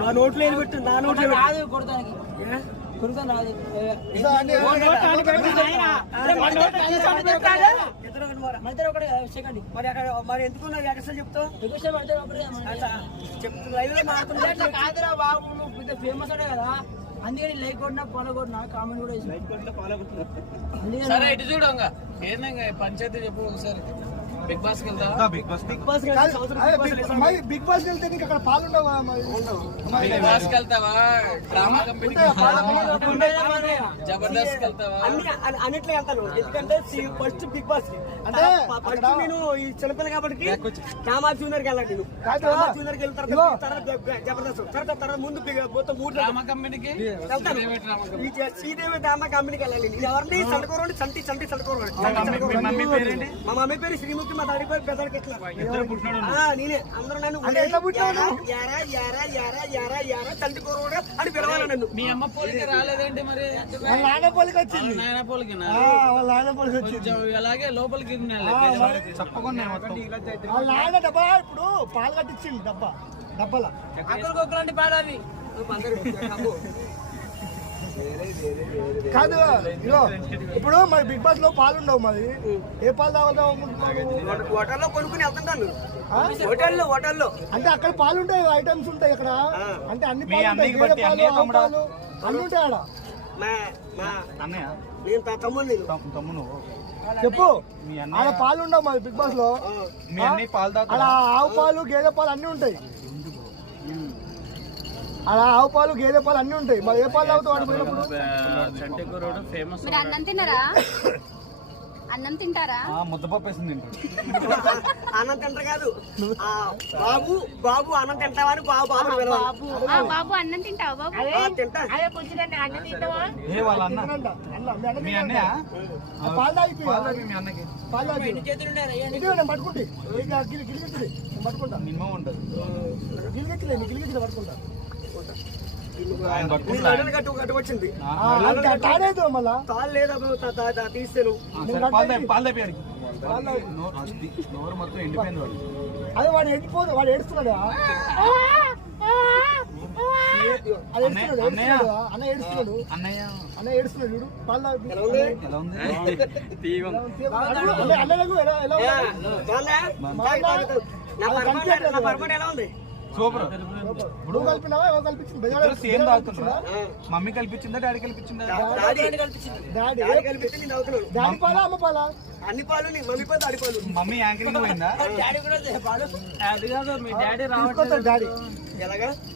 నా నోట్లో ఏది పెట్టు, నా నోట్లో రాదు కొడతానికి కొడతాను రాదు. మరి ఎందుకు ఎక్స్ట్రా చెప్తావు? కాదురా బాబు, నువ్వు పెద్ద ఫేమస్ అడే కదా, అందుకని లైక్ కొట్టినా ఫాలో కొట్టినా కామెంట్ కూడా సరే ఇటు చూడు ఏందంగా పంచాయతీ చెప్పు ఒకసారి. బిగ్ బాస్ కి వెళ్తా? బిగ్ బాస్ వెళ్తే నీకు అక్కడ పాలుండవా? బిగ్ బాస్ కి వెళ్తావా? డ్రామా కంపెనీకి జబర్దస్త్ వెళ్తావా? అన్నిట్లో వెళ్తాను. ఎందుకంటే ఫస్ట్ బిగ్ బాస్ అంటే ఫస్ట్ నేను ఈ చిన్నపిల్ల కాబట్టి డ్రామా జూనియర్ కి వెళ్ళాను. నేను జూనియర్ కి వెళ్ళిన తర్వాత జబర్దస్త్ తర్వాత ముందు మొత్తం 3 డ్రామా కంపెనీకి వెళ్తాను. ఈ శ్రీదేవి డ్రామా కంపెనీకి వెళ్ళాలి. ఇది ఎవరిని చంటుకోరండి, చంటి చంటుకోరండి. మా మమ్మీ పేరు శ్రీముఖి, మా డాడీ పేరు పెద్దకి ఎట్లా నేనే. అందరూ నన్ను చంటుకోరు అని పిలవాలి నన్ను. మీ అమ్మ పోలికి రాలేదండి మరి? నాన్న పోలికి వచ్చింది. నాయన పోలికి నాన్న పోలికి వచ్చింది. అలాగే లోపలికి చెప్పకుండా వాళ్ళ నాన్న డబ్బా ఇప్పుడు పాలు కట్టించింది. డబ్బాలా అక్కడికొక్కలాంటి పాడాలి కాదు. ఇగో ఇప్పుడు మరి బిగ్ బాస్ లో పాలు ఉండవు. మరి ఏ పాలు తాగుతావు? హోటల్లో కొనుక్కుని వెళ్తుంటాను. హోటల్లో అంటే అక్కడ పాలు ఉంటాయి, ఐటమ్స్ ఉంటాయి అక్కడ. అంటే అన్ని పాలు ఉంటాయి, పాలు అన్ని ఉంటాయి ఆడ. నేను తమ్ముడు చెప్పు. ఆడ పాలు ఉండవు మరి బిగ్ బాస్ లో. ఆడ ఆవు పాలు, గేదె పాలు అన్ని ఉంటాయి. అలా ఆవు పాలు, గేదె పాలు అన్ని ఉంటాయి. మరి ఏ పాలు తాగుతావు? వాడు పోయినప్పుడు మీరు అన్నం తిన్నారా? అన్నం తింటారా? ముద్దపప్పు వేసింది. అన్నం తింటారు కాదు. బాబు అన్నం తింటావా అని బాబు బాబు అన్నం తింటావా? బాబు తింటా. మీ అన్నయ్య పాలు తాగి మీ అన్నకి పాలు తాగి నేను పట్టుకుంటే గిలిగిచ్చి పట్టుకుంటా. మినిమం ఉంటుంది. గిలిగిచ్చి పట్టుకుంటా. ఆయన వచ్చింది తాడేదు మళ్ళా తాడు లేదా తీస్తాను. నోరు మొత్తం ఎండిపోయింది. వాడు అదే వాడు ఎండిపోదు, వాడు ఏడుస్తున్నాడు. అన్న ఏడుస్తున్నాడు. అన్న ఏడుస్తున్నాడు చూడు. పాలు ఎలా ఉంది? ఎలా ఉంది? సూపర్. ఇప్పుడు కలిపినావా? ఎవరు కల్పించింది? సేమ్ తాగుతుందా? మమ్మీ కల్పించిందా, డాడీ కల్పించిందా? డాడీ కల్పించింది. డాడీ పాలా, అమ్మ పాలా? అన్ని పాలు. మమ్మీ పాలు, డాడీ పాలు. మమ్మీ యాంకరింగ్ పోయిందా? డాడీ కూడా పాలు. అది కాదు, మీ డాడీ తీసుకొస్తాడు డాడీ. ఎలాగా